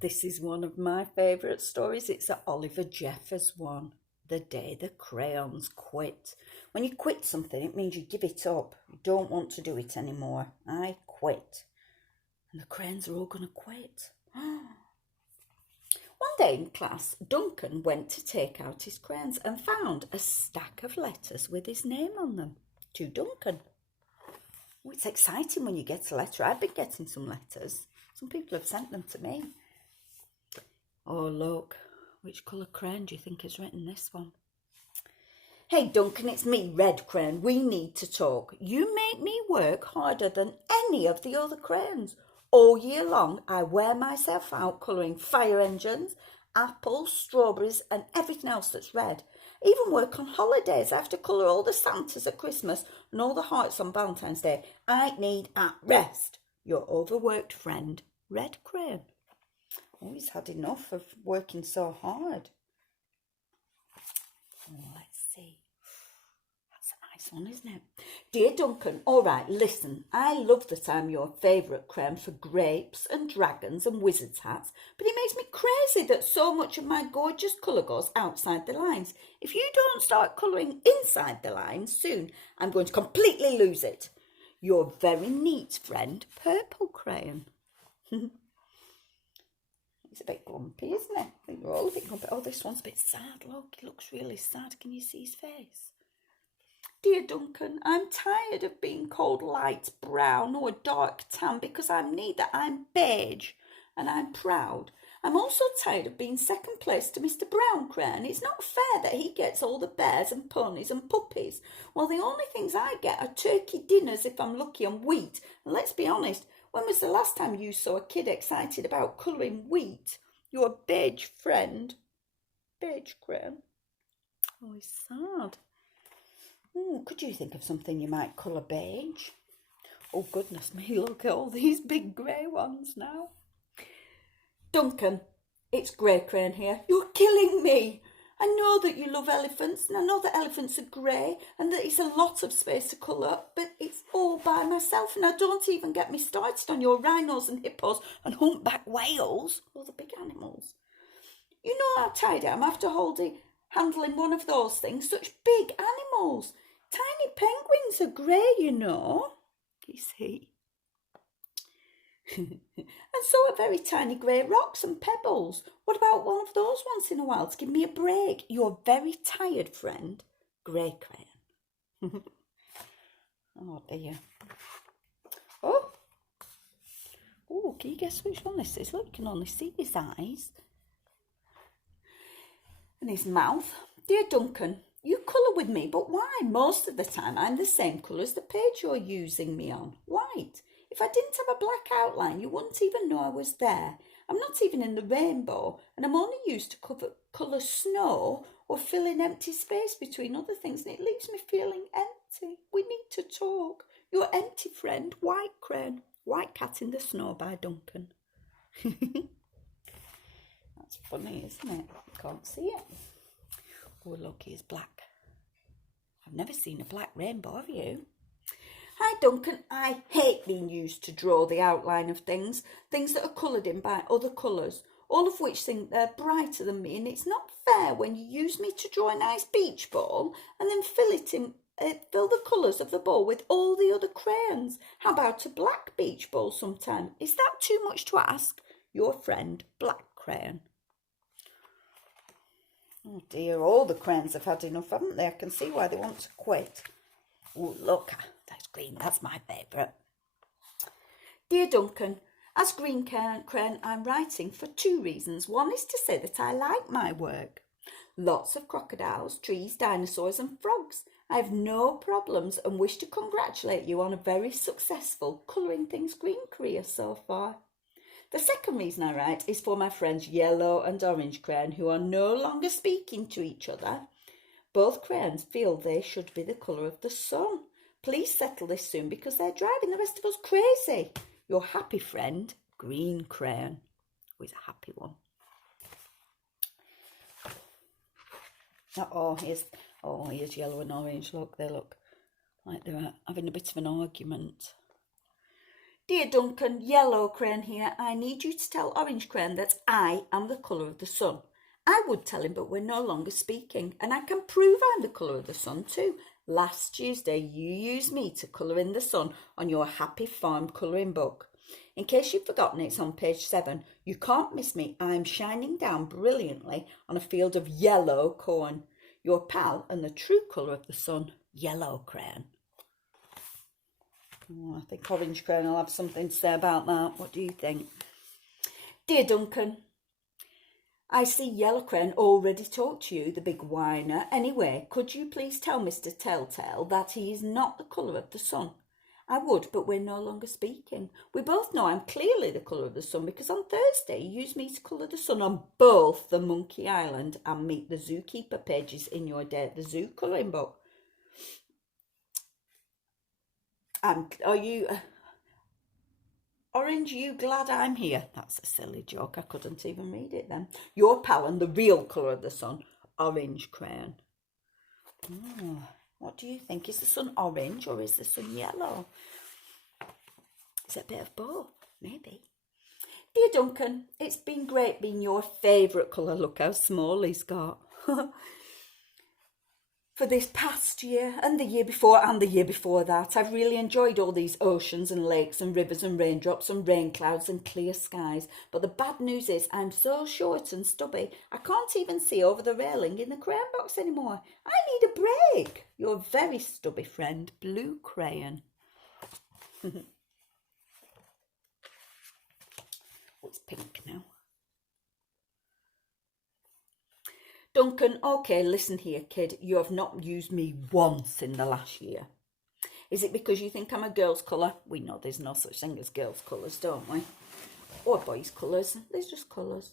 This is one of my favourite stories. It's a Oliver Jeffers one. The Day the Crayons Quit. When you quit something, it means you give it up. You don't want to do it anymore. I quit. And the crayons are all going to quit. One day in class, Duncan went to take out his crayons and found a stack of letters with his name on them. To Duncan. Oh, it's exciting when you get a letter. I've been getting some letters. Some people have sent them to me. Oh, look. Which colour crayon do you think has written this one? Hey, Duncan, it's me, Red Crayon. We need to talk. You make me work harder than any of the other crayons. All year long, I wear myself out colouring fire engines, apples, strawberries and everything else that's red. I even work on holidays. I have to colour all the Santas at Christmas and all the hearts on Valentine's Day. I need a rest. Your overworked friend, Red Crayon. Oh, he's had enough of working so hard. Oh, let's see. That's a nice one, isn't it? Dear Duncan, all right, listen. I love that I'm your favourite crayon for grapes and dragons and wizard's hats, but it makes me crazy that so much of my gorgeous colour goes outside the lines. If you don't start colouring inside the lines soon, I'm going to completely lose it. Your very neat friend, Purple Crayon. He's a bit grumpy, isn't he? I think we're all a bit grumpy. Oh, this one's a bit sad. Look, he looks really sad. Can you see his face? Dear Duncan, I'm tired of being called light brown or dark tan because I'm neither. I'm beige and I'm proud. I'm also tired of being second place to Mr. Brown Crayon. It's not fair that he gets all the bears and ponies and puppies, while the only things I get are turkey dinners if I'm lucky and wheat. And let's be honest, when was the last time you saw a kid excited about colouring wheat? Your beige friend, Beige Crayon. Oh, he's sad. Could you think of something you might colour beige? Oh, goodness me, look at all these big grey ones now. Duncan, it's Grey Crayon here. You're killing me. I know that you love elephants, and I know that elephants are grey, and that it's a lot of space to colour, but it's all by myself, and I don't even get me started on your rhinos and hippos and humpback whales, all the big animals. You know how tired I am after handling one of those things, such big animals. Tiny penguins are grey, you know. You see. And so are very tiny grey rocks and pebbles. What about one of those once in a while to give me a break? Your very tired friend, Grey Crayon. Oh dear. Oh, can you guess which one this is? Look, you can only see his eyes and his mouth. Dear Duncan, you colour with me, but why? Most of the time I'm the same colour as the page you're using me on, white. If I didn't have a black outline, you wouldn't even know I was there. I'm not even in the rainbow, and I'm only used to colour snow or fill in empty space between other things, and it leaves me feeling empty. We need to talk. Your empty friend, White Crayon. White Cat in the Snow by Duncan. That's funny, isn't it? Can't see it. Oh, look, he's black. I've never seen a black rainbow, have you? Hi, Duncan. I hate being used to draw the outline of things that are coloured in by other colours, all of which think they're brighter than me, and it's not fair when you use me to draw a nice beach ball and then fill the colours of the ball with all the other crayons. How about a black beach ball sometime? Is that too much to ask? Your friend, Black Crayon. Oh dear, all the crayons have had enough, haven't they? I can see why they want to quit. Oh, look, that's green. That's my favourite. Dear Duncan, as Green Crayon, I'm writing for two reasons. One is to say that I like my work. Lots of crocodiles, trees, dinosaurs and frogs. I have no problems and wish to congratulate you on a very successful colouring things green career so far. The second reason I write is for my friends Yellow and Orange Crayon, who are no longer speaking to each other. Both crayons feel they should be the colour of the sun. Please settle this soon because they're driving the rest of us crazy. Your happy friend, Green Crayon. Who is a happy one. Here's Yellow and Orange. Look, they look like they're having a bit of an argument. Dear Duncan, yellow crayon here. I need you to tell orange crayon that I am the colour of the sun. I would tell him, but we're no longer speaking, and I can prove I'm the colour of the sun too. Last Tuesday, you used me to colour in the sun on your Happy Farm colouring book. In case you've forgotten, it's on page 7. You can't miss me. I'm shining down brilliantly on a field of yellow corn. Your pal and the true colour of the sun, yellow crayon. Oh, I think orange crayon will have something to say about that. What do you think? Dear Duncan, I see yellow crayon already talked to you, the big whiner. Anyway, could you please tell Mr. Telltale that he is not the colour of the sun? I would, but we're no longer speaking. We both know I'm clearly the colour of the sun because on Thursday you used me to colour the sun on both the Monkey Island and Meet the Zookeeper pages in your Day at the Zoo colouring book. Are you... Orange, you glad I'm here? That's a silly joke. I couldn't even read it then. Your pal and the real colour of the sun, orange crayon. Oh, what do you think? Is the sun orange or is the sun yellow? Is it a bit of both? Maybe. Dear Duncan, it's been great being your favourite colour. Look how small he's got. For this past year and the year before and the year before that, I've really enjoyed all these oceans and lakes and rivers and raindrops and rain clouds and clear skies. But the bad news is I'm so short and stubby, I can't even see over the railing in the crayon box anymore. I need a break. Your very stubby friend, Blue Crayon. Oh, it's pink now. Duncan, okay, listen here, kid. You have not used me once in the last year. Is it because you think I'm a girl's colour? We know there's no such thing as girls' colours, don't we? Or boys' colours. There's just colours.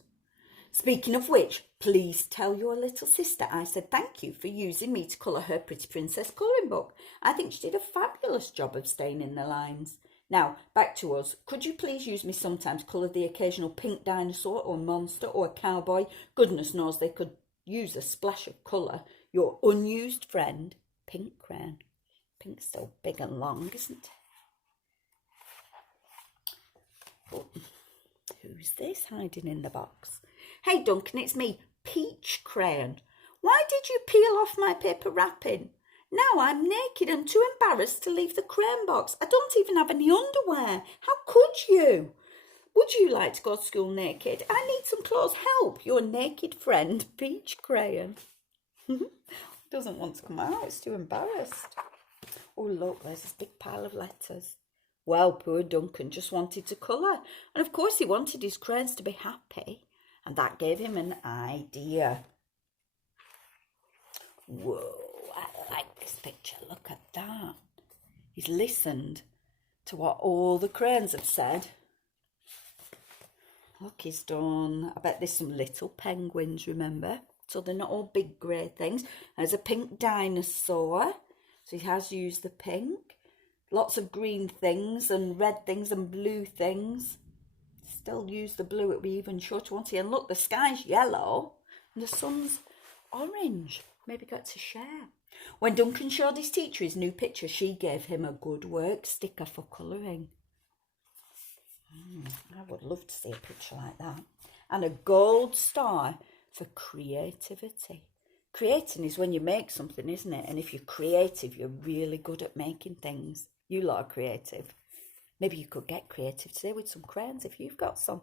Speaking of which, please tell your little sister I said thank you for using me to colour her Pretty Princess colouring book. I think she did a fabulous job of staying in the lines. Now, back to us. Could you please use me sometimes to colour the occasional pink dinosaur or monster or cowboy? Goodness knows they could use a splash of colour. Your unused friend, Pink Crayon. Pink's so big and long, isn't it? Oh, who's this hiding in the box? Hey Duncan, it's me, Peach Crayon. Why did you peel off my paper wrapping? Now I'm naked and too embarrassed to leave the crayon box. I don't even have any underwear. How could you? Would you like to go to school naked? I need some clothes. Help, your naked friend, Peach Crayon. Doesn't want to come out. It's too embarrassed. Oh, look, there's this big pile of letters. Well, poor Duncan just wanted to colour. And of course he wanted his crayons to be happy. And that gave him an idea. Whoa, I like this picture. Look at that. He's listened to what all the crayons have said. Look, he's done, I bet there's some little penguins, remember? So they're not all big grey things. There's a pink dinosaur. So he has used the pink. Lots of green things and red things and blue things. Still use the blue, it'll be even shorter, won't he? And look, the sky's yellow and the sun's orange. Maybe got to share. When Duncan showed his teacher his new picture, she gave him a good work sticker for colouring. I would love to see a picture like that. And a gold star for creativity. Creating is when you make something, isn't it? And if you're creative, you're really good at making things. You lot are creative. Maybe you could get creative today with some crayons if you've got some.